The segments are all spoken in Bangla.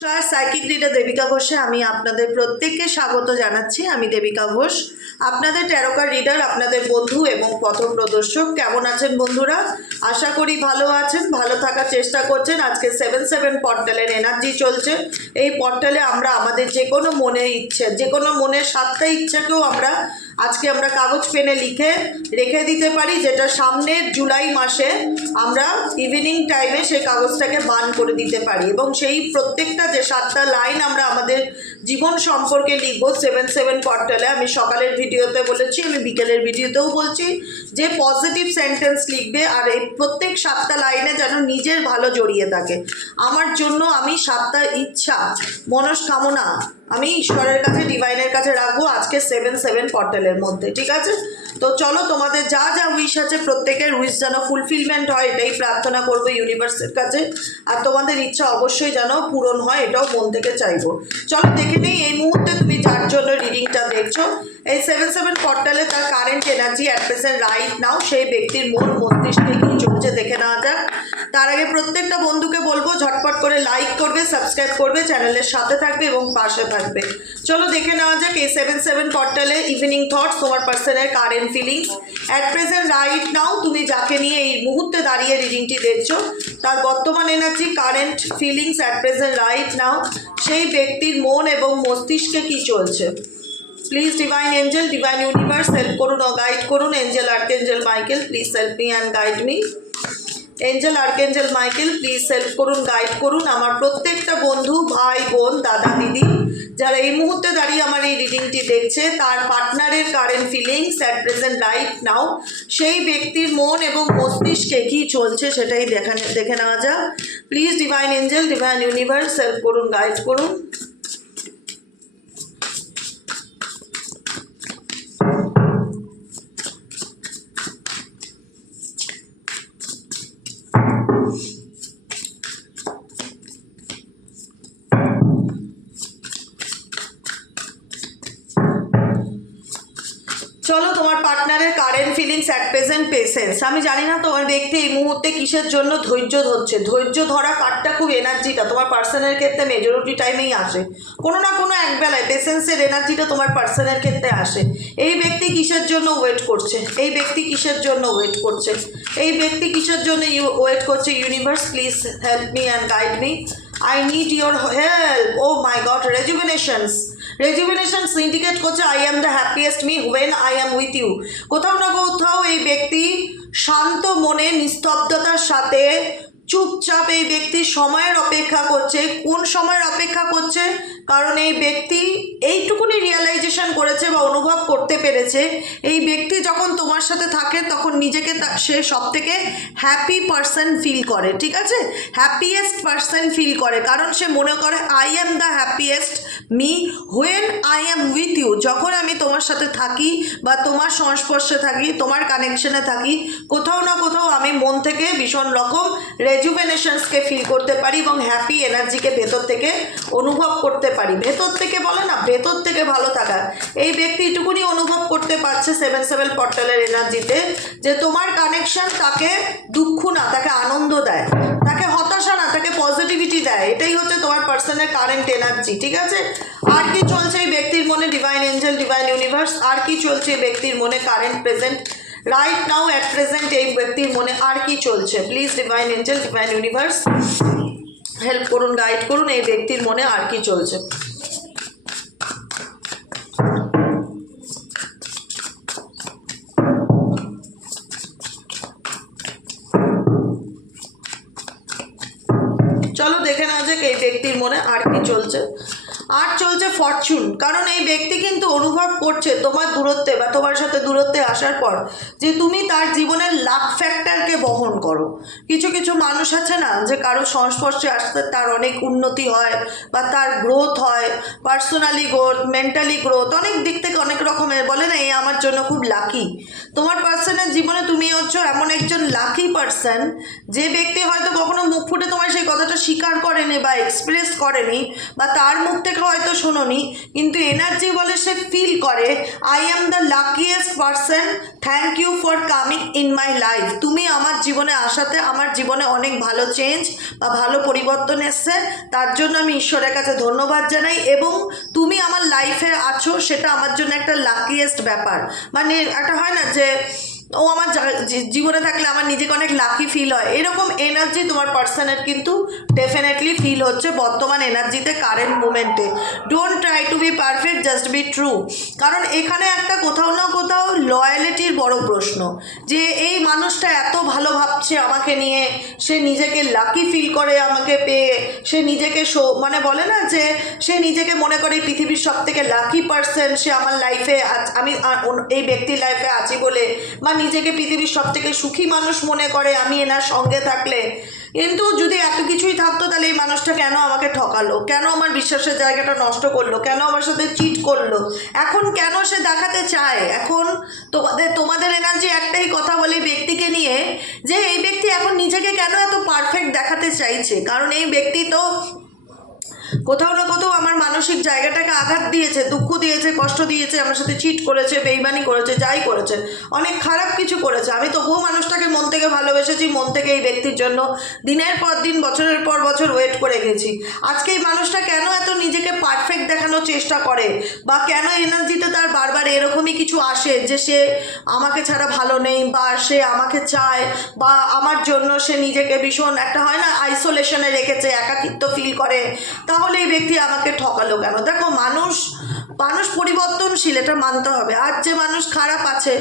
সাইকিক রিডার দেবিকা ঘোষে আমি আপনাদের প্রত্যেককে স্বাগত জানাচ্ছি। আমি দেবিকা ঘোষ, আপনাদের ট্যারোকার রিডার, আপনাদের বন্ধু এবং পথপ্রদর্শক। কেমন আছেন বন্ধুরা? আশা করি ভালো আছেন, ভালো থাকার চেষ্টা করছেন। আজকে 7/7 পর্টালের এনার্জি চলছে। এই পর্টালে আমরা আমাদের যে কোনো মনের ইচ্ছে, যে কোনো মনের 7টা ইচ্ছাকেও আজকে আমরা কাগজ পেনে লিখে রেখে দিতে পারি, যেটা সামনের জুলাই মাসে আমরা ইভিনিং টাইমে সেই কাগজটাকে বান করে দিতে পারি। এবং সেই প্রত্যেকটা যে 7টা লাইন আমরা আমাদের জীবন সম্পর্কে লিখবো 7/7 পর্টালে, আমি সকালের ভিডিওতে বলেছি, আমি বিকেলের ভিডিওতেও বলছি যে পজিটিভ সেন্টেন্স লিখবে। আর এই প্রত্যেক 7টা লাইনে যেন নিজের ভালো জড়িয়ে থাকে। আমার জন্য আমি 7টা ইচ্ছা, মনস্কামনা আমি ঈশ্বরের কাছে, ডিভাইনের কাছে রাখবো আজকে 7/7 পর্টালের মধ্যে। ঠিক আছে? তো চলো, তোমাদের যা যা উইশ আছে প্রত্যেকের উইশ যেন ফুলফিলমেন্ট হয়, এটাই প্রার্থনা করবো ইউনিভার্সের কাছে। আর তোমাদের ইচ্ছা অবশ্যই যেন পূরণ হয়, এটাও মন থেকে চাইবো। চলো দেখে নেই এই মুহূর্তে তুমি যার জন্য রিডিংটা দেখছো, এই 7/7 পর্টালে তার current energy at present right now, সেই ব্যক্তির মন মস্তিষ্কে কি চলছে দেখে নেওয়া যাক। তার আগে প্রত্যেকটা বন্ধুকে বলবো ঝটপট করে লাইক করবে, সাবস্ক্রাইব করবে, চ্যানেলের সাথে থাকবে এবং পাশে থাকবে। চলো দেখে নেওয়া যাক এই 7/7 পর্টালে ইভিনিং থটস, তোমার পার্সনের current feelings at present right now. তুমি যাকে নিয়ে এই মুহূর্তে দাঁড়িয়ে রিডিংটি দেখছো, তার বর্তমান energy, current feelings at present right now, সেই ব্যক্তির মন এবং মস্তিষ্কে কি চলছে। Please divine angel, divine universe help করুন ও গাইড করুন। Angel archangel Michael, please help me and guide me. Angel archangel Michael, please help করুন, গাইড করুন আমার প্রত্যেকটা বন্ধু, ভাই বোন, দাদা দিদি, যারা এই মুহূর্তে দাঁড়িয়ে আমার এই রিডিংটি দেখছে, তার পার্টনারের current feelings at present right now, সেই ব্যক্তির মন এবং মস্তিষ্কে কী চলছে সেটাই দেখে নেওয়া যাক। Please divine angel, divine universe help করুন, গাইড করুন। চলো, তোমার পার্টনারের current feelings at present patience. আমি জানি না তোমার ব্যক্তি এই মুহূর্তে কিসের জন্য ধৈর্য ধরছে। ধৈর্য ধরা কার্ডটা খুব এনার্জিটা তোমার পার্সনের ক্ষেত্রে মেজরিটি টাইমেই আসে, কোনো না কোনো একবেলায় পেশেন্সের এনার্জিটা তোমার পার্সনের ক্ষেত্রে আসে। এই ব্যক্তি কিসের জন্য ওয়েট করছে, এই ব্যক্তি কিসের জন্য ওয়েট করছে, এই ব্যক্তি কিসের জন্য ওয়েট করছে। Universe please help me and guide me, I need your help. Oh my god, rejuvenations indicate করছে I am the happiest me when I am with you. কোথাও না কোথাও এই ব্যক্তি শান্ত মনে, নিস্তব্ধতার সাথে চুপচাপ এই ব্যক্তি সময়ের অপেক্ষা করছে। কোন সময়ের অপেক্ষা করছে? কারণ এই ব্যক্তি এইটুকুনি রিয়েলাইজেশন করেছে বা অনুভব করতে পেরেছে, এই ব্যক্তি যখন তোমার সাথে থাকে তখন নিজেকে সে সব থেকে হ্যাপি পারসন ফিল করে। ঠিক আছে? হ্যাপিয়েস্ট পারসন ফিল করে, কারণ সে মনে করে I am the happiest me when I am with you. যখন আমি তোমার সাথে থাকি বা তোমার সংস্পর্শে থাকি, তোমার কানেকশনে থাকি, কোথাও না কোথাও আমি মন থেকে ভীষণ রকম রেজুভেনেশনসকে ফিল করতে পারি এবং হ্যাপি এনার্জিকে ভেতর থেকে অনুভব করতে পারি। ভেতর থেকে বলে না, ভেতর থেকে ভালো থাকা। এই ব্যক্তি এটুকুনি অনুভব করতে পারছে 7/7 পর্টালের এনার্জিতে যে তোমার কানেকশন তাকে দুঃখ না, তাকে আনন্দ দেয়, তাকে হতাশা না, তাকে পজিটিভিটি দেয়। এটাই হচ্ছে তোমার পার্সনের কারেন্ট এনার্জি। ঠিক আছে? আর কি চলছে এই ব্যক্তির মনে? ডিভাইন এঞ্জেল, ডিভাইন ইউনিভার্স, আর কি চলছে এই ব্যক্তির মনে current present right now at present এই ব্যক্তির মনে আর কি চলছে? Please divine angel, divine universe help করুন, গাইড করুন এই ব্যক্তির মনে আর কি চলছে। চলো দেখে নেওয়া যাক এই ব্যক্তির মনে আর কি চলছে। আর চলছে ফরচুন, কারণ এই ব্যক্তি কিন্তু অনুভব করছে তোমার দূরত্বে বা তোমার সাথে দূরত্বে আসার পর যে তুমি তার জীবনের লাক ফ্যাক্টরকে বহন করো। কিছু কিছু মানুষ আছে না, যে কারো সংস্পর্শে আসতে তার অনেক উন্নতি হয় বা তার গ্রোথ হয়, পার্সোনালি গ্রোথ, মেন্টালি গ্রোথ, অনেক দিক থেকে অনেক রকমের। বলে না এই আমার জন্য খুব লাকি। তোমার পার্সনের জীবনে তুমি হচ্ছ এমন একজন লাকি পার্সন, যে ব্যক্তি হয়তো কখনো মুখ ফুটে তোমার সেই কথাটা স্বীকার করেনি বা এক্সপ্রেস করেনি, বা তার মুখ থেকে হয়তো শোনোনি, কিন্তু এনার্জি বলে সে ফিল করে I am the luckiest person, thank you for coming in my life. তুমি আমার জীবনে আসাতে আমার জীবনে অনেক ভালো চেঞ্জ বা ভালো পরিবর্তন এসছে, তার জন্য আমি ঈশ্বরের কাছে ধন্যবাদ জানাই। এবং তুমি আমার লাইফে আছো, সেটা আমার জন্য একটা লাকিয়েস্ট ব্যাপার। মানে একটা হয় না যে ও আমার জীবনে থাকলে আমার নিজেকে অনেক লাকি ফিল হয়, এরকম এনার্জি তোমার পার্সনের কিন্তু ডেফিনেটলি ফিল হচ্ছে বর্তমান এনার্জিতে, current moment. Don't try to be perfect, just be true. কারণ এখানে একটা কোথাও না কোথাও লয়ালিটির বড় প্রশ্ন, যে এই মানুষটা এত ভালো ভাবছে আমাকে নিয়ে, সে নিজেকে লাকি ফিল করে আমাকে পেয়ে, সে নিজেকে মানে বলে না যে সে নিজেকে মনে করে পৃথিবীর সব থেকে লাকি পার্সন, সে আমার লাইফে আমি এই ব্যক্তির লাইফে আছি বলে, বা নিজেকে পৃথিবীর সব থেকে সুখী মানুষ মনে করে আমি এনার সঙ্গে থাকলে। কিন্তু যদি এত কিছুই থাকতো, তাহলে এই মানুষটা কেন আমাকে ঠকালো, কেন আমার বিশ্বাসের জায়গাটা নষ্ট করলো, কেন আমার সাথে চিট করলো, এখন কেন সে দেখাতে চায়? এখন তোমাদের এনার্জি একটাই কথা বলে ব্যক্তিকে নিয়ে, যে এই ব্যক্তি এখন নিজেকে কেন এত পারফেক্ট দেখাতে চাইছে। কারণ এই ব্যক্তি তো কোথাও না কোথাও আমার মানসিক জায়গাটাকে আঘাত দিয়েছে, দুঃখ দিয়েছে, কষ্ট দিয়েছে, আমার সাথে চিট করেছে, বেইমানি করেছে, যাই করেছে, অনেক খারাপ কিছু করেছে। আমি তবুও মানুষটাকে মন থেকে ভালোবেসেছি, মন থেকে এই ব্যক্তির জন্য দিনের পর দিন, বছরের পর বছর ওয়েট করে গেছি। আজকে এই মানুষটা কেন এত নিজেকে পারফেক্ট দেখানোর চেষ্টা করে, বা কেন এনার্জিতে তার বারবার এরকমই কিছু আসে যে সে আমাকে ছাড়া ভালো নেই, বা সে আমাকে চায়, বা আমার জন্য সে নিজেকে ভীষণ একটা হয় না আইসোলেশনে রেখেছে, একাকিত্ব ফিল করে, তাহলে এই ব্যক্তি আমাকে ঠকালো কেন? দেখো, মানুষ পরিবর্তনশীল, এটা মানতে হবে। আজ যে মানুষ খারাপ আছে,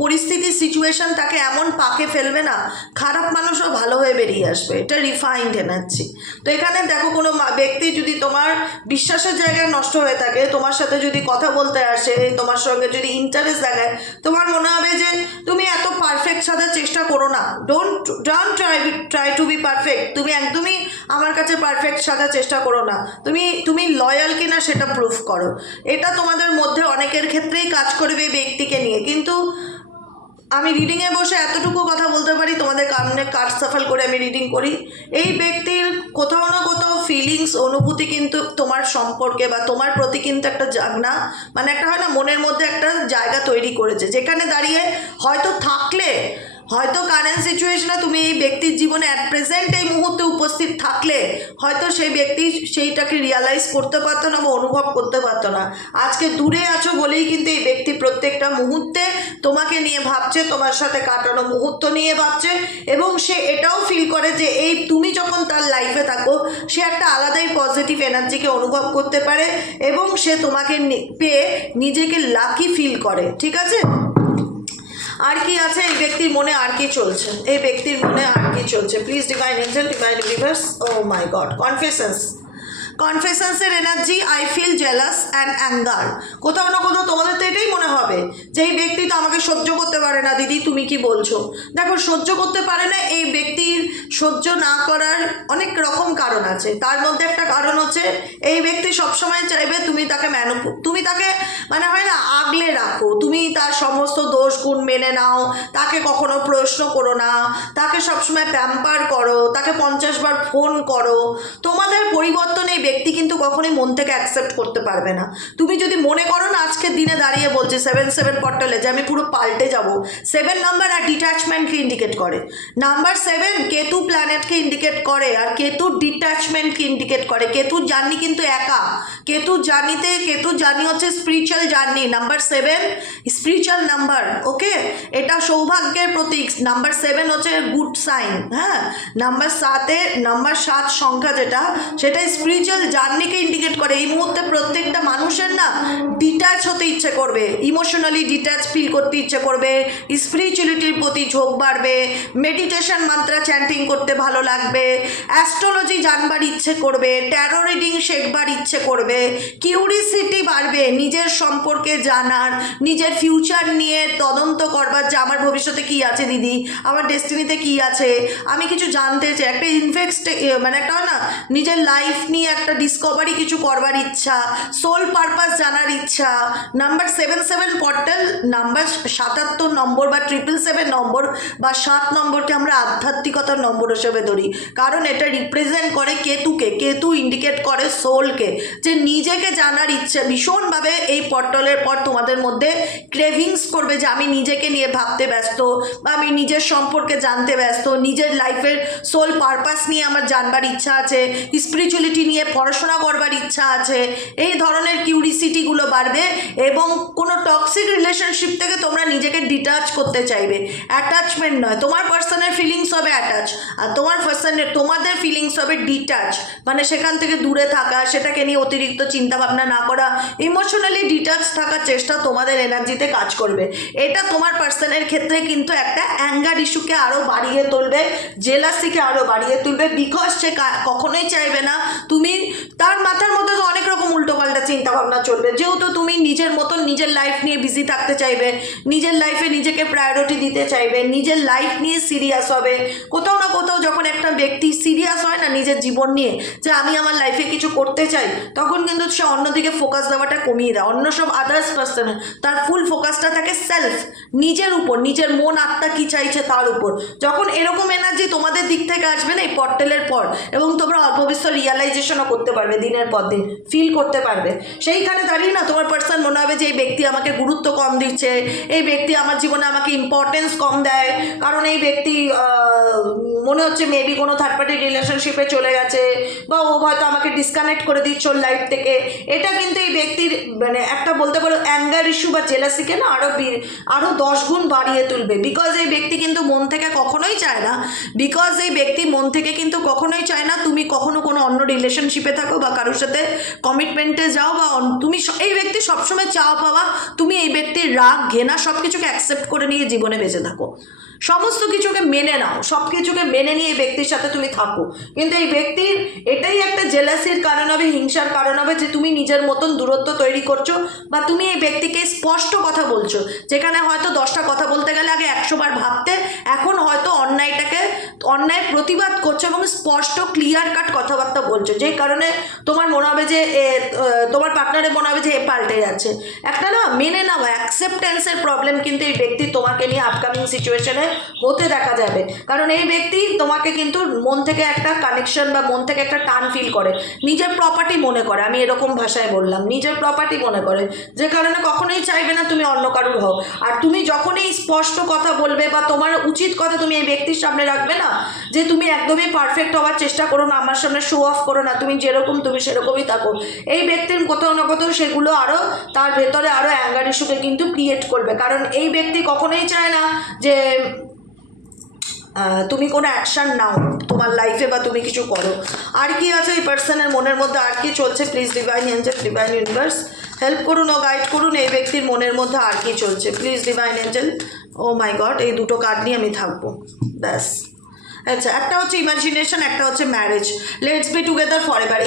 পরিস্থিতি সিচুয়েশন তাকে এমন পাকে ফেলবে না, খারাপ মানুষও ভালো হয়ে বেরিয়ে আসবে। এটা রিফাইন্ড এনার্জি। তো এখানে দেখো, কোনো ব্যক্তি যদি তোমার বিশ্বাসের জায়গায় নষ্ট হয়ে থাকে, তোমার সাথে যদি কথা বলতে আসে, তোমার সঙ্গে যদি ইন্টারেস্ট দেখায়, তোমার মনে হবে যে তুমি এত পারফেক্ট সাজার চেষ্টা করো না, don't try to be perfect. তুমি একদমই আমার কাছে পারফেক্ট সাজার চেষ্টা করো না, তুমি লয়াল কিনা সেটা প্রুফ করো। এটা তোমাদের মধ্যে অনেকের ক্ষেত্রেই কাজ করবে ব্যক্তিকে নিয়ে। কিন্তু আমি রিডিংয়ে বসে এতটুকু কথা বলতে পারি, তোমাদের কানে কাট সাফল করে আমি রিডিং করি, এই ব্যক্তির কোথাও না কোথাও ফিলিংস, অনুভূতি কিন্তু তোমার সম্পর্কে বা তোমার প্রতি কিন্তু একটা জাগনা, মানে একটা হয় না মনের মধ্যে একটা জায়গা তৈরি করেছে, যেখানে দাঁড়িয়ে হয়তো কারেন্ট সিচুয়েশনে তুমি এই ব্যক্তির জীবনে অ্যাট প্রেজেন্ট এই মুহূর্তে উপস্থিত থাকলে হয়তো সেই ব্যক্তি সেইটাকে রিয়ালাইজ করতে পারতো না বা অনুভব করতে পারতো না। আজকে দূরে আছো বলেই কিন্তু এই ব্যক্তি প্রত্যেকটা মুহূর্তে তোমাকে নিয়ে ভাবছে, তোমার সাথে কাটানো মুহূর্ত নিয়ে ভাবছে, এবং সে এটাও ফিল করে যে এই তুমি যখন তার লাইফে থাকো, সে একটা আলাদাই পজিটিভ এনার্জিকে অনুভব করতে পারে, এবং সে তোমাকে পেয়ে নিজেকে লাকি ফিল করে। ঠিক আছে, আর কি আছে এই ব্যক্তির মনে, আর কি চলছে এই ব্যক্তির মনে, আর কি চলছে? Please divine angel, divine universe. Oh my god, কনফেশনসের energy, I feel jealous and anger. কোথাও না কোথাও তোমাদের তো এটাই মনে হবে যে এই ব্যক্তি তো আমাকে সহ্য করতে পারে না। দিদি তুমি কি বলছো? দেখো, সহ্য করতে পারে না, এই ব্যক্তির সহ্য না করার অনেক রকম কারণ আছে। তার মধ্যে একটা কারণ হচ্ছে এই ব্যক্তি সবসময় চাইবে তুমি তাকে মানে হয় না আগলে রাখো, তুমি তার সমস্ত দোষ গুণ মেনে নাও, তাকে কখনো প্রশ্ন করো না, তাকে সবসময় প্যাম্পার করো, তাকে 50 বার ফোন করো। তোমাদের পরিবর্তন এই ব্যক্তি কিন্তু কখনোই মন থেকে অ্যাকসেপ্ট করতে পারবে না। তুমি যদি মনে করো না, আজকের দিনে দাঁড়িয়ে বলছে 7 পর্টালে যে আমি পুরো পাল্টে যাব। 7 নাম্বার আর ডিট্যাচমেন্টকে ইন্ডিকেট করে। নাম্বার 7 কেতু প্ল্যানেটকে ইন্ডিকেট করে, আর কেতু ডিট্যাচমেন্টকে ইন্ডিকেট করে। কেতুর জার্নি কিন্তু একা, কেতুর জার্নি হচ্ছে spiritual journey. Number 7 spiritual number, okay, এটা সৌভাগ্যের প্রতীক। নাম্বার 7 হচ্ছে গুড সাইন। হ্যাঁ, নাম্বার 7 সংখ্যা সেটা স্পিরিচুয়াল জার্নিকে ইন্ডিকেট করে। এই মুহূর্তে প্রত্যেকটা মানুষের না ডিট্যাচ হতে ইচ্ছে করবে, ইমোশনালি ডিট্যাচ ফিল করতে ইচ্ছে করবে, স্পিরিচুয়ালিটির প্রতি ঝোঁক বাড়বে, মেডিটেশন মান্ত্রা চ্যান্টিং করতে ভালো লাগবে, অ্যাস্ট্রোলজি জানবার ইচ্ছে করবে, ট্যারো রিডিং শেখবার ইচ্ছে করবে, কিউরিসিটি বাড়বে, নিজের সম্পর্কে জানার, নিজের ফিউচার নিয়ে তদন্ত করবার, যে আমার ভবিষ্যতে কি আছে দিদি, আমার ডেস্টিনিতে কি আছে, আমি কিছু জানতে চাই, একটা মানে একটা না নিজের লাইফ নিয়ে একটা ডিসকভারি কিছু করবার ইচ্ছা, সোল পারপাস জানার ইচ্ছা। নাম্বার 77 পোর্টাল, নাম্বার 77 নম্বর বা 777 নম্বর বা 7 নম্বরকে আমরা আধ্যাত্মিকতার নম্বর হিসেবে ধরি, কারণ এটা রিপ্রেজেন্ট করে কেতুকে। কেতু ইন্ডিকেট করে সোলকে, যে নিজেকে জানার ইচ্ছে ভীষণভাবে এই পোর্টালের পর তোমাদের মধ্যে ক্রেভিংস করবে, যে আমি নিজেকে নিয়ে ভাবতে ব্যস্ত, বা আমি নিজের সম্পর্কে জানতে ব্যস্ত, নিজের লাইফের সোল পারপাস নিয়ে আমার জানবার ইচ্ছা আছে, স্পিরিচুয়ালিটি নিয়ে পড়াশোনা করবার ইচ্ছা আছে। এই ধরনের কিউরিসিটিগুলো বাড়বে এবং কোনো টক্সিক রিলেশনশিপ থেকে তোমরা নিজেকে ডিটাচ করতে চাইবে। অ্যাটাচমেন্ট নয়, তোমার পার্সনের ফিলিংস হবে অ্যাটাচ, আর তোমাদের ফিলিংস হবে ডিটাচ, মানে সেখান থেকে দূরে থাকা, সেটাকে নিয়ে অতিরিক্ত চিন্তাভাবনা না করা, ইমোশনালি ডিটাচ থাকার চেষ্টা তোমাদের এনার্জিতে কাজ করবে। এটা তোমার পার্সনের ক্ষেত্রে কিন্তু একটা অ্যাঙ্গার ইস্যুকে আরও বাড়িয়ে তুলবে, জেলাসিকে আরও বাড়িয়ে তুলবে, বিকজ সে কখনোই চাইবে না তুমি, তার মাথার মধ্যে তো অনেক রকম উল্টোপাল্টা চিন্তাভাবনা চলবে, যেহেতু তুমি নিজের মতন নিজের লাইফ নিয়ে বিজি থাকতে চাইবে, নিজের লাইফে নিজেকে প্রায়োরিটি দিতে চাইবে, নিজের লাইফ নিয়ে সিরিয়াস হবে। কোথাও না কোথাও যখন একটা ব্যক্তি সিরিয়াস হয় না নিজের জীবন নিয়ে, যে আমি আমার লাইফে কিছু করতে চাই, তখন কিন্তু সে অন্যদিকে ফোকাস দেওয়াটা কমিয়ে দেয়, অন্য সব আদার্স পার্সনে তার ফুল ফোকাসটা থাকে সেলফ, নিজের উপর, নিজের মন আত্মা কী চাইছে তার উপর। যখন এরকম এনার্জি তোমাদের দিক থেকে আসবে না এই পোর্টালের পর, এবং তোমরা অল্প বিস্তর রিয়ালাইজেশনও করতে পারবে, দিনের পর দিন ফিল করতে পারবে, সেইখানে দাঁড়িয়ে না তোমার পার্সন মনে হবে যে এই ব্যক্তি আমাকে গুরুত্ব কম দিচ্ছে, এই ব্যক্তি আমার জীবনে আমাকে ইম্পর্টেন্স কম দেয়, কারণ এই ব্যক্তি মনে হচ্ছে মেবি কোনো থার্ড পার্টি রিলেশনশিপে চলে গেছে, বা ও হয়তো আমাকে ডিসকানেক্ট করে দিচ্ছে ওর লাইফ থেকে। এটা কিন্তু এই ব্যক্তির মানে একটা বলতে পারো অ্যাঙ্গার ইস্যু বা জেলাসিকে না আরও 10 গুণ বাড়িয়ে তুলবে। বিকজ এই ব্যক্তি কিন্তু মন থেকে কখনোই চায় না, তুমি কখনো কোনো অন্য রিলেশনশিপে থাকো বা কারোর সাথে কমিটমেন্টে যাও, বা তুমি এই ব্যক্তি সবসময় চাও পাওয়া, তুমি এই ব্যক্তির রাগ ঘেনা সব কিছুকে অ্যাকসেপ্ট করে নিয়ে জীবনে বেঁচে থাকো, সমস্ত কিছুকে মেনে নাও, সব কিছুকে মেনে নিয়ে এই ব্যক্তির সাথে তুমি থাকো। কিন্তু এই ব্যক্তির এটাই একটা জেলাসির কারণ হবে, হিংসার কারণ হবে, যে তুমি নিজের মতন দূরত্ব তৈরি করছো, বা তুমি এই ব্যক্তিকে স্পষ্ট কথা বলছো, যেখানে হয়তো 10টা কথা বলতে গেলে আগে 100 বার ভাবতে, এখন হয়তো অন্যায় প্রতিবাদ করছো এবং স্পষ্ট ক্লিয়ার কাট কথাবার্তা বলছো, যে কারণে তোমার মনে হবে যে তোমার পার্টনারের মনে হবে যে এ পাল্টে যাচ্ছে। একটা না মেনে নাও, অ্যাকসেপ্টেন্সের প্রবলেম কিন্তু এই ব্যক্তি তোমাকে নিয়ে আপকামিং সিচুয়েশনে হতে দেখা যাবে, কারণ এই ব্যক্তি তোমাকে কিন্তু মন থেকে একটা কানেকশন বা মন থেকে একটা টান ফিল করে, নিজের প্রপার্টি মনে করে, আমি এরকম ভাষায় বললাম, নিজের প্রপার্টি মনে করে, যে কারণে কখনোই চাইবে না তুমি অন্য কারুর হও। আর তুমি যখনই স্পষ্ট কথা বলবে বা তোমার উচিত কথা তুমি এই ব্যক্তির সামনে রাখবে না, যে তুমি একদমই পারফেক্ট হওয়ার চেষ্টা করো না, আমার সামনে শো অফ করো না, তুমি যেরকম তুমি সেরকমই থাকো, এই ব্যক্তির কোথাও না কোথাও সেগুলো আরও তার ভেতরে আরও অ্যাঙ্গার ইস্যুকে কিন্তু ক্রিয়েট করবে, কারণ এই ব্যক্তি কখনোই চায় না যে তুমি কোনো অ্যাকশান নাও তোমার লাইফে বা তুমি কিছু করো। আর কি আছে এই পার্সনের মনের মধ্যে, আর কি চলছে? Please divine angel, divine universe help করুন ও গাইড করুন, এই ব্যক্তির মনের মধ্যে আর কি চলছে। Please divine angel, oh my god, এই দুটো কার্ড নিয়ে আমি থাকবো ব্যাস। আচ্ছা, একটা হচ্ছে ইমাজিনেশন, একটা হচ্ছে marriage. Let's be together for ever.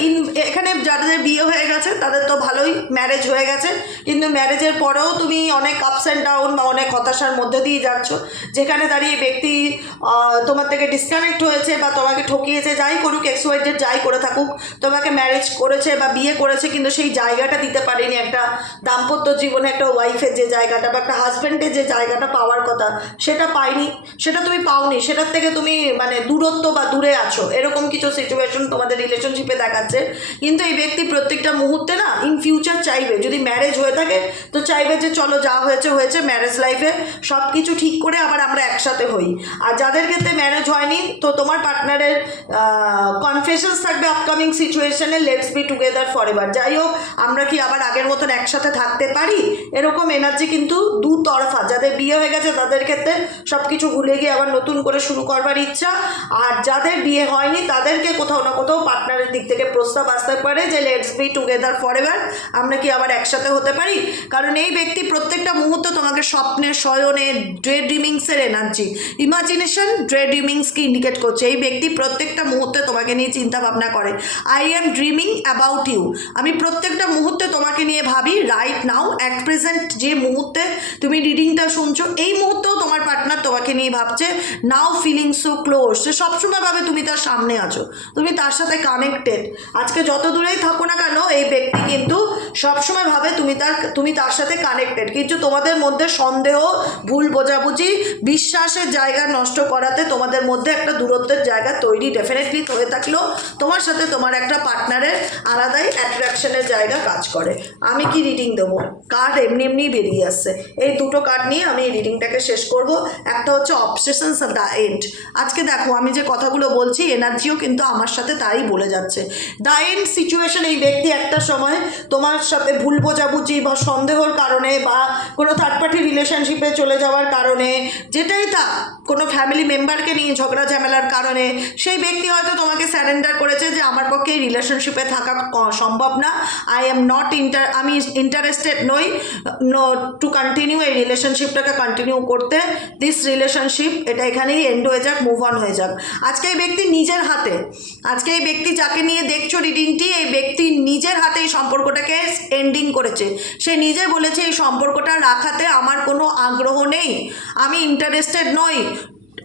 এখানে যাদের বিয়ে হয়ে গেছে তাদের তো ভালোই, ম্যারেজ হয়ে গেছে, কিন্তু ম্যারেজের পরেও তুমি অনেক আপস অ্যান্ড ডাউন বা অনেক হতাশার মধ্যে দিয়ে যাচ্ছ, যেখানে দাঁড়িয়ে ব্যক্তি তোমার থেকে ডিসকানেক্ট হয়েছে বা তোমাকে ঠকিয়েছে, যাই করুক, XYZ যাই করে থাকুক, তোমাকে ম্যারেজ করেছে বা বিয়ে করেছে, কিন্তু সেই জায়গাটা দিতে পারেনি, একটা দাম্পত্য জীবনে একটা ওয়াইফের যে জায়গাটা বা একটা হাজব্যান্ডের যে জায়গাটা পাওয়ার কথা সেটা পাইনি, সেটা তুমি পাওনি, সেটার থেকে তুমি মানে দূরত্ব বা দূরে আছো, এরকম কিছু সিচুয়েশন তোমাদের রিলেশনশিপে দেখাচ্ছে। কিন্তু এই ব্যক্তি প্রত্যেকটা মুহূর্তে না ইন ফিউচার চাইবে, যদি ম্যারেজ হয়ে থাকে তো চাইবে যে চলো যা হয়েছে হয়েছে, ম্যারেজ লাইফে সব কিছু ঠিক করে আবার আমরা একসাথে হই। আর যাদের ক্ষেত্রে ম্যারেজ হয়নি, তো তোমার পার্টনারের কনফেশনস থাকবে আপকামিং সিচুয়েশনে, let's be together for ever. যাই হোক, আমরা কি আবার আগের মতন একসাথে থাকতে পারি, এরকম এনার্জি কিন্তু দুতরফা। যাদের বিয়ে হয়ে গেছে তাদের ক্ষেত্রে সব কিছু ভুলে গিয়ে আবার নতুন করে শুরু করবার ইচ্ছা, আর যাদের বিয়ে হয়নি তাদেরকে কোথাও না কোথাও পার্টনারের দিক থেকে প্রস্তাব আসতে পারে যে let's be together for ever, আমরা কি আবার একসাথে হতে পারি। কারণ এই ব্যক্তি প্রত্যেকটা মুহূর্তে তোমাকে স্বপ্নে, শয়নে, ড্রে ড্রিমিংসের এনার্জি, ইমাজিনেশন ড্রে ড্রিমিংসকে ইন্ডিকেট করছে। এই ব্যক্তি প্রত্যেকটা মুহূর্তে তোমাকে নিয়ে চিন্তা ভাবনা করে, I am dreaming about you, আমি প্রত্যেকটা মুহূর্তে তোমাকে নিয়ে ভাবি। রাইট নাও, অ্যাট প্রেজেন্ট যে মুহূর্তে তুমি রিডিংটা শুনছো, এই মুহূর্তেও তোমার পার্টনার তোমাকে নিয়ে ভাবছে। নাও ফিলিং সো ক্লোজ, ফোর্স, সে সবসময় ভাবে তুমি তার সামনে আছো, তুমি তার সাথে কানেক্টেড। আজকে যত দূরেই থাকো না কেন এই ব্যক্তি কিন্তু সবসময় ভাবে তুমি তার সাথে কানেক্টেড, কিন্তু তোমাদের মধ্যে সন্দেহ, ভুল বোঝাবুঝি, বিশ্বাসের জায়গা নষ্ট করাতে তোমাদের মধ্যে একটা দূরত্বের জায়গা তৈরি ডেফিনেটলি হয়ে থাকলেও তোমার সাথে তোমার একটা পার্টনারের আলাদাই অ্যাট্রাকশনের জায়গা কাজ করে। আমি কি রিডিং দেবো? কার্ড এমনি এমনি বেরিয়ে আসছে। এই দুটো কার্ড নিয়ে আমি এই রিডিংটাকে শেষ করব। একটা হচ্ছে অবসেশনস দ্য এন্ড। আজকে দেখো আমি যে কথাগুলো বলছি এনার্জিও কিন্তু আমার সাথে তাই বলে যাচ্ছে। দ্য এন্ড সিচুয়েশন, এই ব্যক্তি একটা সময় তোমার সাথে ভুল বোঝাবুঝি বা সন্দেহর কারণে বা কোনো থার্ড পার্টি রিলেশনশিপে চলে যাওয়ার কারণে, যেটাই তা কোনো ফ্যামিলি মেম্বারকে নিয়ে ঝগড়া ঝামেলার কারণে সেই ব্যক্তি হয়তো তোমাকে স্যারেন্ডার করেছে যে আমার পক্ষে এই রিলেশনশিপে থাকা সম্ভব না, আমি ইন্টারেস্টেড নই টু কন্টিনিউ এই রিলেশনশিপটাকে কন্টিনিউ করতে। দিস রিলেশনশিপ এটা এখানেই এন্ড হয়ে যাক, মুভ অন হয়ে যাক। আজকে এই ব্যক্তি নিজের হাতে, আজকে এই ব্যক্তি যাকে নিয়ে দেখছো রিডিংটি, এই ব্যক্তি নিজের হাতে এই সম্পর্কটাকে এন্ডিং করেছে। সে নিজে বলেছে এই সম্পর্কটা রাখাতে আমার কোনো আগ্রহ নেই, আমি ইন্টারেস্টেড নই,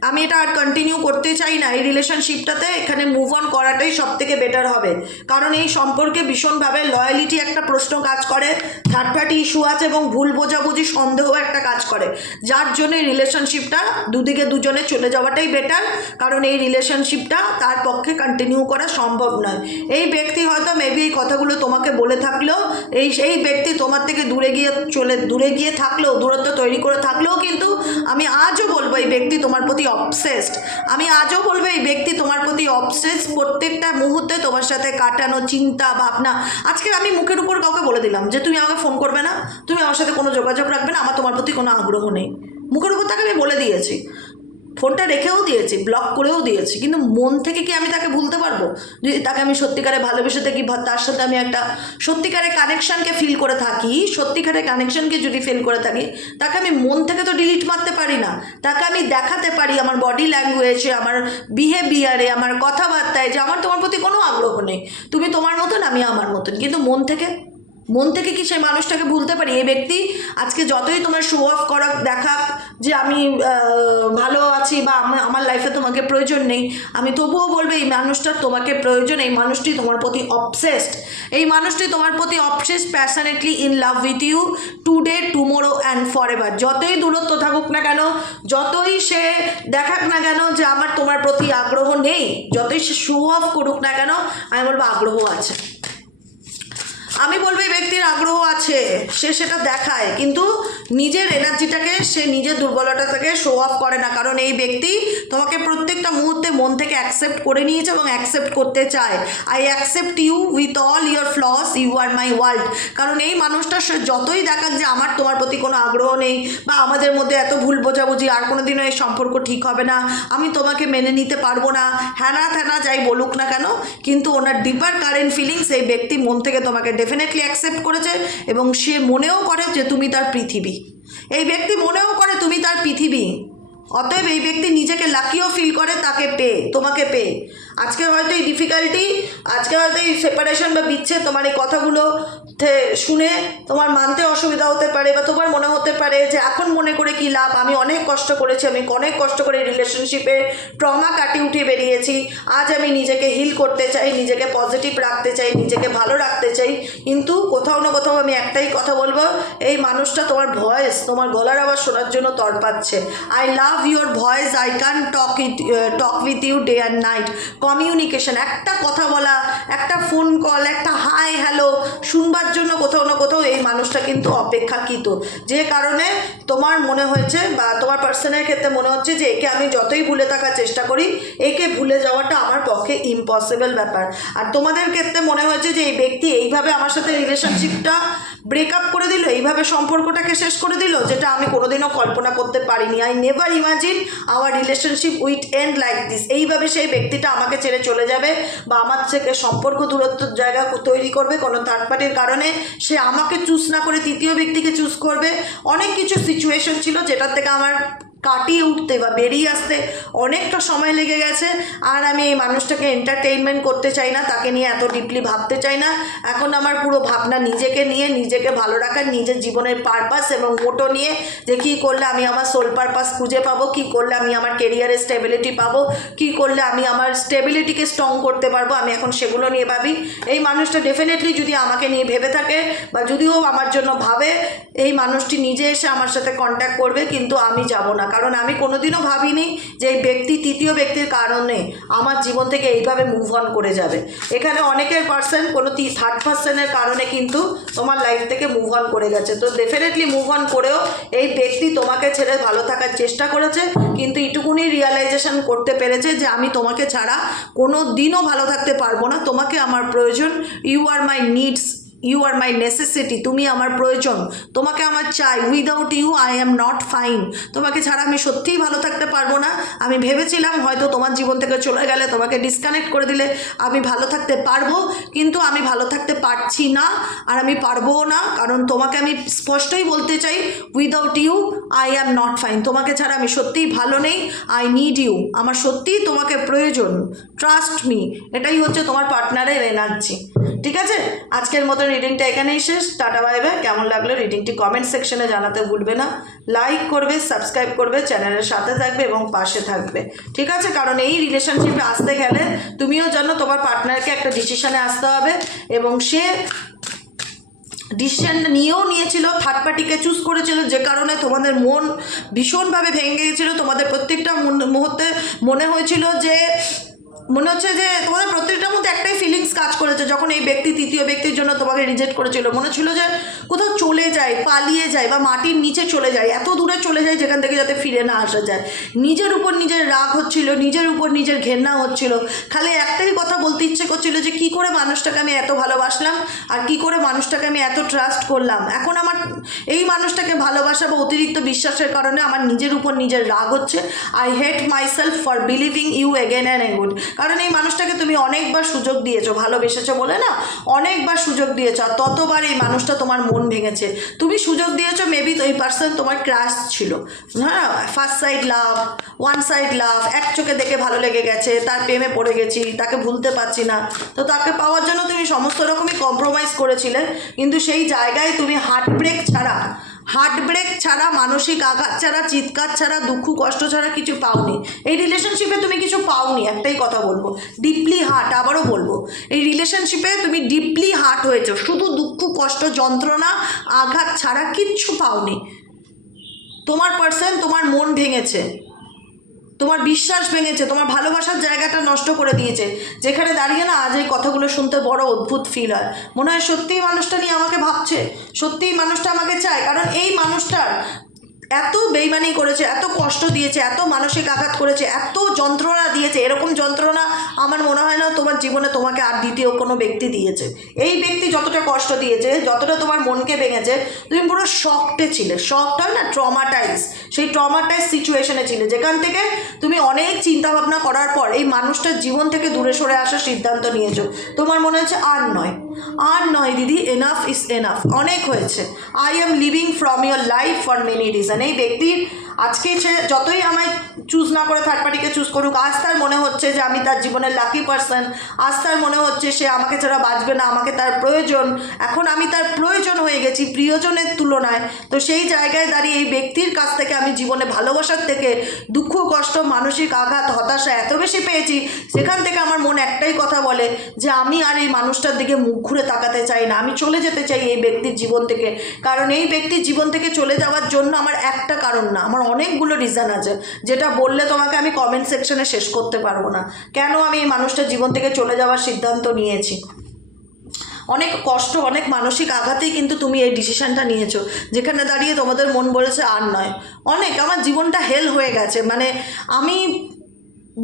আমি এটা আর কন্টিনিউ করতে চাই না এই রিলেশনশিপটাতে, এখানে মুভ অন করাটাই সব থেকে বেটার হবে। কারণ এই সম্পর্কে ভীষণভাবে লয়ালিটি একটা প্রশ্ন কাজ করে, থার্ড পার্টি ইস্যু আছে এবং ভুল বোঝাবুঝি সন্দেহ একটা কাজ করে, যার জন্য এই রিলেশনশিপটা দুদিকে দুজনে চলে যাওয়াটাই বেটার। কারণ এই রিলেশনশিপটা তার পক্ষে কন্টিনিউ করা সম্ভব নয়। এই ব্যক্তি হয়তো মেবি এই কথাগুলো তোমাকে বলে থাকলেও এই ব্যক্তি তোমার থেকে দূরে গিয়ে থাকলেও, দূরত্ব তৈরি করে থাকলেও, কিন্তু আমি আজও বলবো এই ব্যক্তি তোমার প্রতি অবসেসড। আমি আজও বলবো এই ব্যক্তি তোমার প্রতি অবসেসড, প্রত্যেকটা মুহূর্তে তোমার সাথে কাটানো চিন্তা ভাবনা। আজকে আমি মুখের উপর কাউকে বলে দিলাম যে তুমি আমাকে ফোন করবে না, তুমি আমার সাথে কোনো যোগাযোগ রাখবে না, আমার তোমার প্রতি কোনো আগ্রহ নেই, মুখের উপর তাকে আমি বলে দিয়েছি, ফোনটা রেখেও দিয়েছি, ব্লক করেও দিয়েছি, কিন্তু মন থেকে কি আমি তাকে ভুলতে পারবো? যদি তাকে আমি সত্যিকারে ভালোবেসে থাকি, তার সাথে আমি একটা সত্যিকারের কানেকশানকে ফিল করে থাকি, সত্যিকারের কানেকশানকে যদি ফিল করে থাকি, তাকে আমি মন থেকে তো ডিলিট মারতে পারি না। তাকে আমি দেখাতে পারি আমার বডি ল্যাঙ্গুয়েজে, আমার বিহেভিয়ারে, আমার কথাবার্তায় যে আমার তোমার প্রতি কোনো আগ্রহ নেই, তুমি তোমার মতন আমি আমার মতন, কিন্তু মন থেকে কি সেই মানুষটাকে ভুলতে পারি? এই ব্যক্তি আজকে যতই তোমার শো অফ করাক, দেখাক যে আমি ভালো আছি বা আমার লাইফে তোমাকে প্রয়োজন নেই, আমি তবুও বলবো এই মানুষটার তোমাকে প্রয়োজন। এই মানুষটি তোমার প্রতি অবসেসড, এই মানুষটি তোমার প্রতি obsessed, passionately in love with you today, tomorrow and forever এভার। যতই দূরত্ব থাকুক না কেন, যতই সে দেখাক না কেন যে আমার তোমার প্রতি আগ্রহ নেই, যতই সে শো অফ করুক না কেন, আমি বলবো আগ্রহ আছে। আমি বলবো এই ব্যক্তির আগ্রহ আছে, সে সেটা দেখায়, কিন্তু নিজের এনার্জিটাকে, সে নিজের দুর্বলতাটাকে শো অফ করে না। কারণ এই ব্যক্তি তোমাকে প্রত্যেকটা মুহূর্তে মন থেকে অ্যাকসেপ্ট করে নিয়েছে এবং অ্যাকসেপ্ট করতে চায়। I accept you with all your flaws, you are my world. কারণ এই মানুষটা সে যতই দেখাক যে আমার তোমার প্রতি কোনো আগ্রহ নেই বা আমাদের মধ্যে এত ভুল বোঝাবুঝি, আর কোনো দিনও এই সম্পর্ক ঠিক হবে না, আমি তোমাকে মেনে নিতে পারবো না, হ্যানা ত্যানা যাই বলুক না কেন, কিন্তু ওনার ডিপার কারেন্ট ফিলিংস এই ব্যক্তি মন থেকে তোমাকে ডেফিনেটলি অ্যাকসেপ্ট করেছে এবং সে মনেও করে যে তুমি তার পৃথিবী। এই ব্যক্তি মনেও করে তুমি তার পৃথিবী। অতএব এই ব্যক্তি নিজেকে লাকিও ফিল করে তাকে পেয়ে, তোমাকে পেয়ে। আজকে হয়তো এই ডিফিকাল্টি, আজকে হয়তো এই সেপারেশন বা বিচ্ছেদ তোমার এই কথাগুলো শুনে তোমার মানতে অসুবিধা হতে পারে, বা তোমার মনে হতে পারে যে এখন মনে করে কি লাভ, আমি অনেক কষ্ট করেছি, আমি অনেক কষ্ট করে রিলেশনশিপে ট্রমা কাটিয়ে উঠে বেরিয়েছি, আজ আমি নিজেকে হিল করতে চাই, নিজেকে পজিটিভ রাখতে চাই, নিজেকে ভালো রাখতে চাই। কিন্তু কোথাও না কোথাও আমি একটাই কথা বলবো, এই মানুষটা তোমার ভয়েস, তোমার গলার আওয়াজ শোনার জন্য তড়পাচ্ছে। I love your voice, I can talk with you day and night. Communication, একটা কথা বলা, একটা ফোন কল, একটা হাই হ্যালো শুনবার জন্য কোথাও না কোথাও এই মানুষটা কিন্তু অপেক্ষাকৃত, যে কারণে তোমার মনে হয়েছে বা তোমার পার্সনের ক্ষেত্রে মনে হচ্ছে যে একে আমি যতই ভুলে থাকার চেষ্টা করি, একে ভুলে যাওয়াটা আমার পক্ষে ইম্পসিবল ব্যাপার। আর তোমাদের ক্ষেত্রে মনে হয়েছে যে এই ব্যক্তি এইভাবে আমার সাথে রিলেশনশিপটা ব্রেকআপ করে দিল, এইভাবে সম্পর্কটাকে শেষ করে দিল, যেটা আমি কোনোদিনও কল্পনা করতে পারিনি। I never imagine our relationship with end like this. এইভাবে সেই ব্যক্তিটা আমাকে ছেড়ে চলে যাবে বা আমার থেকে সম্পর্ক দূরত্বের জায়গা তৈরি করবে কোনো থার্ড পার্টির কারণে, সে আমাকে চুজ না করে তৃতীয় ব্যক্তিকে চুজ করবে। অনেক কিছু সিচুয়েশন ছিল যেটার থেকে আমার কাটিয়ে উঠতে বা বেরিয়ে আসতে অনেকটা সময় লেগে গেছে। আর আমি এই মানুষটাকে এন্টারটেইনমেন্ট করতে চাই না, তাকে নিয়ে এত ডিপলি ভাবতে চাই না। এখন আমার পুরো ভাবনা নিজেকে নিয়ে, নিজেকে ভালো রাখার, নিজের জীবনের পারপাস এবং মোটো নিয়ে, যে কী করলে আমি আমার সোল পারপাস খুঁজে পাবো, কী করলে আমি আমার কেরিয়ারে স্টেবিলিটি পাবো, কী করলে আমি আমার স্টেবিলিটিকে স্ট্রং করতে পারবো, আমি এখন সেগুলো নিয়ে ভাবি। এই মানুষটা ডেফিনেটলি যদি আমাকে নিয়ে ভেবে থাকে বা যদিও আমার জন্য ভাবে, এই মানুষটি নিজে এসে আমার সাথে কন্ট্যাক্ট করবে, কিন্তু আমি যাব না। কারণ আমি কোনোদিনও ভাবিনি যে এই ব্যক্তি তৃতীয় ব্যক্তির কারণে আমার জীবন থেকে এইভাবে মুভ অন করে যাবে। এখানে অনেকের পার্সন কোনো থার্ড পার্সনের কারণে কিন্তু তোমার লাইফ থেকে মুভ অন করে গেছে। তো ডেফিনেটলি মুভ অন করেও এই ব্যক্তি তোমাকে ছেড়ে ভালো থাকার চেষ্টা করেছে, কিন্তু এটুকুনি রিয়ালাইজেশন করতে পেরেছে যে আমি তোমাকে ছাড়া কোনো দিনও ভালো থাকতে পারবো না, তোমাকে আমার প্রয়োজন, you are my needs, you are my necessity, তুমি আমার প্রয়োজন, তোমাকে আমার চাই, without you I am not fine, তোমাকে ছাড়া আমি সত্যিই ভালো থাকতে পারবো না। আমি ভেবেছিলাম হয়তো তোমার জীবন থেকে চলে গেলে, তোমাকে ডিসকানেক্ট করে দিলে আমি ভালো থাকতে পারবো, কিন্তু আমি ভালো থাকতে পারছি না, আর আমি পারবোও না। কারণ তোমাকে আমি স্পষ্টই বলতে চাই, without you I am not fine, তোমাকে ছাড়া আমি সত্যিই ভালো নেই, আই নিড ইউ, আমার সত্যিই তোমাকে প্রয়োজন, ট্রাস্ট মি। এটাই হচ্ছে তোমার পার্টনারের এনার্জি। ঠিক আছে, আজকের মতো রিডিংটা এখানেই শেষ। Tata bye bye. কেমন লাগলো রিডিংটি কমেন্ট সেকশনে জানাতে ভুলবে না। লাইক করবে, সাবস্ক্রাইব করবে, চ্যানেলের সাথে থাকবে এবং পাশে থাকবে। ঠিক আছে, কারণ এই রিলেশনশিপে আসতে গেলে তুমিও জানো তোমার পার্টনারকে একটা ডিসিশনে আসতে হবে, এবং সে ডিসিশন নিয়েছিল, থার্ড পার্টিকে চুজ করেছিল, যে কারণে তোমাদের মন ভীষণভাবে ভেঙে গিয়েছিল। তোমাদের প্রত্যেকটা মুহূর্তে মনে হয়েছিল যে, মনে হচ্ছে যে তোমাদের প্রত্যেকটার মধ্যে একটাই ফিলিংস কাজ করেছে, যখন এই ব্যক্তি তৃতীয় ব্যক্তির জন্য তোমাকে রিজেক্ট করেছিল, মনে ছিল যে কোথাও চলে যায়, পালিয়ে যায় বা মাটির নিচে চলে যায়, এত দূরে চলে যায় যেখান থেকে যাতে ফিরে না আসা যায়। নিজের উপর নিজের রাগ হচ্ছিল, নিজের উপর নিজের ঘেন্না হচ্ছিল, খালি একটাই কথা বলতে ইচ্ছে করছিল যে কী করে মানুষটাকে আমি এত ভালোবাসলাম আর কী করে মানুষটাকে আমি এত ট্রাস্ট করলাম। এখন আমার এই মানুষটাকে ভালোবাসা বা অতিরিক্ত বিশ্বাসের কারণে আমার নিজের উপর নিজের রাগ হচ্ছে। I hate myself for believing you again and again. কারণ এই মানুষটাকে তুমি অনেকবার সুযোগ দিয়েছো, ভালোবেসেছো বলে না, অনেকবার সুযোগ দিয়েছো, আর ততবার এই মানুষটা তোমার মন ভেঙেছে। তুমি সুযোগ দিয়েছো, মেবি ওই পার্সন তোমার ক্রাশ ছিল, হ্যাঁ, first side love, one side love, এক চোখে দেখে ভালো লেগে গেছে, তার প্রেমে পড়ে গেছি, তাকে ভুলতে পারছি না। তো তাকে পাওয়ার জন্য তুমি সমস্ত রকমই কম্প্রোমাইজ করেছিলে, কিন্তু সেই জায়গায় তুমি হার্টব্রেক ছাড়া, মানসিক আঘাত ছাড়া, চিৎকার ছাড়া, দুঃখ কষ্ট ছাড়া কিছু পাওনি। এই রিলেশনশিপে তুমি কিছু পাওনি, একটাই কথা বলবো, ডিপলি হার্ট। আবারও বলবো, এই রিলেশনশিপে তুমি ডিপলি হার্ট হয়েছো, শুধু দুঃখ কষ্ট যন্ত্রণা আঘাত ছাড়া কিচ্ছু পাওনি। তোমার পার্সন তোমার মন ভেঙেছে, তোমার বিশ্বাস ভেঙেছে, তোমার ভালোবাসার জায়গাটা নষ্ট করে দিয়েছে, যেখানে দাঁড়িয়ে না আজ এই কথাগুলো শুনতে বড় অদ্ভুত ফিল হয়। মনে হয় সত্যিই মানুষটা নিয়ে আমাকে ভাবছে, সত্যিই মানুষটা আমাকে চায়। কারণ এই মানুষটার এত বেইমানি করেছে, এত কষ্ট দিয়েছে, এত মানসিক আঘাত করেছে, এত যন্ত্রণা দিয়েছে, এরকম যন্ত্রণা আমার মনে হয় না তোমার জীবনে তোমাকে আর দ্বিতীয় কোনো ব্যক্তি দিয়েছে। এই ব্যক্তি যতটা কষ্ট দিয়েছে, যতটা তোমার মনকে ভেঙেছে, তুমি পুরো শকডে ছিলে, শকড হয় না, ট্রমাটাইজ, সেই ট্রমাটাইজ সিচুয়েশনে ছিলে, যেখান থেকে তুমি অনেক চিন্তাভাবনা করার পর এই মানুষটার জীবন থেকে দূরে সরে আসার সিদ্ধান্ত নিয়েছো। তোমার মনে হচ্ছে আর নয় দিদি, এনাফ ইজ এনাফ, অনেক হয়েছে, I am living from your life for many reason. এই ব্যক্তির আজকে সে যতই আমায় চুজ না করে থার্ড পার্টিকে চুজ করুক, আজ তার মনে হচ্ছে যে আমি তার জীবনের লাকি পার্সন, আজ তার মনে হচ্ছে সে আমাকে ছাড়া বাঁচবে না, আমাকে তার প্রয়োজন, এখন আমি তার প্রয়োজন হয়ে গেছি প্রিয়জনের তুলনায়। তো সেই জায়গায় দাঁড়িয়ে এই ব্যক্তির কাছ থেকে আমি জীবনে ভালোবাসার থেকে দুঃখ কষ্ট মানসিক আঘাত হতাশা এত বেশি পেয়েছি, সেখান থেকে আমার মন একটাই কথা বলে যে আমি আর এই মানুষটার দিকে মুখ ঘুরে তাকাতে চাই না, আমি চলে যেতে চাই এই ব্যক্তির জীবন থেকে। কারণ এই ব্যক্তির জীবন থেকে চলে যাওয়ার জন্য আমার একটা কারণ না, আমার অনেকগুলো রিজন আছে, যেটা বললে তোমাকে আমি কমেন্ট সেকশনে শেষ করতে পারবো না, কেন আমি এই মানুষটার জীবন থেকে চলে যাওয়ার সিদ্ধান্ত নিয়েছি। অনেক কষ্ট, অনেক মানসিক আঘাতেই কিন্তু তুমি এই ডিসিশানটা নিয়েছো, যেখানে দাঁড়িয়ে তোমাদের মন বলেছে আর নয়। অনেক আমার জীবনটা হেল হয়ে গেছে, মানে আমি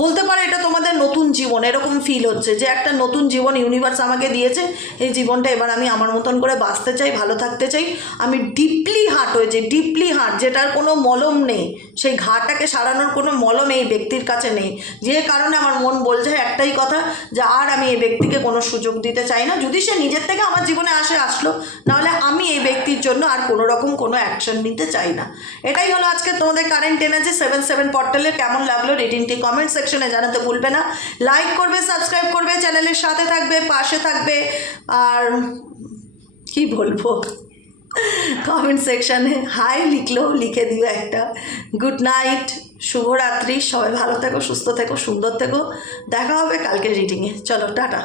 বলতে পারে এটা তোমাদের নতুন জীবন, এরকম ফিল হচ্ছে যে একটা নতুন জীবন ইউনিভার্স আমাকে দিয়েছে, এই জীবনটা এবার আমি আমার মতন করে বাঁচতে চাই, ভালো থাকতে চাই। আমি ডিপলি হার্ট হয়েছে, ডিপলি হার্ট, যেটার কোনো মলম নেই, সেই ঘাটাকে সারানোর কোনো মলম এই ব্যক্তির কাছে নেই, যে কারণে আমার মন বলছে একটাই কথা, যে আর আমি এই ব্যক্তিকে কোনো সুযোগ দিতে চাই না। যদি সে নিজের থেকে আমার জীবনে আসলো, নাহলে আমি এই ব্যক্তির রাখির জন্য আর কোনো রকম কোনো অ্যাকশন নিতে চাই না। এটাই হলো আজকে তোমাদের কারেন্ট এনার্জি 7/7 পোর্টালের। কেমন লাগলো রিডিংটি কমেন্ট সেকশনে জানাতে ভুলবে না। লাইক করবে, সাবস্ক্রাইব করবে, চ্যানেলের সাথে থাকবে, পাশে থাকবে। আর কি বলবো, কমেন্ট সেকশানে হাই লিখলেও লিখে দিও একটা। গুড নাইট, শুভরাত্রি, সবাই ভালো থেকো, সুস্থ থেকো, সুন্দর থেকো। দেখা হবে কালকে রিডিংয়ে। চলো টাটা।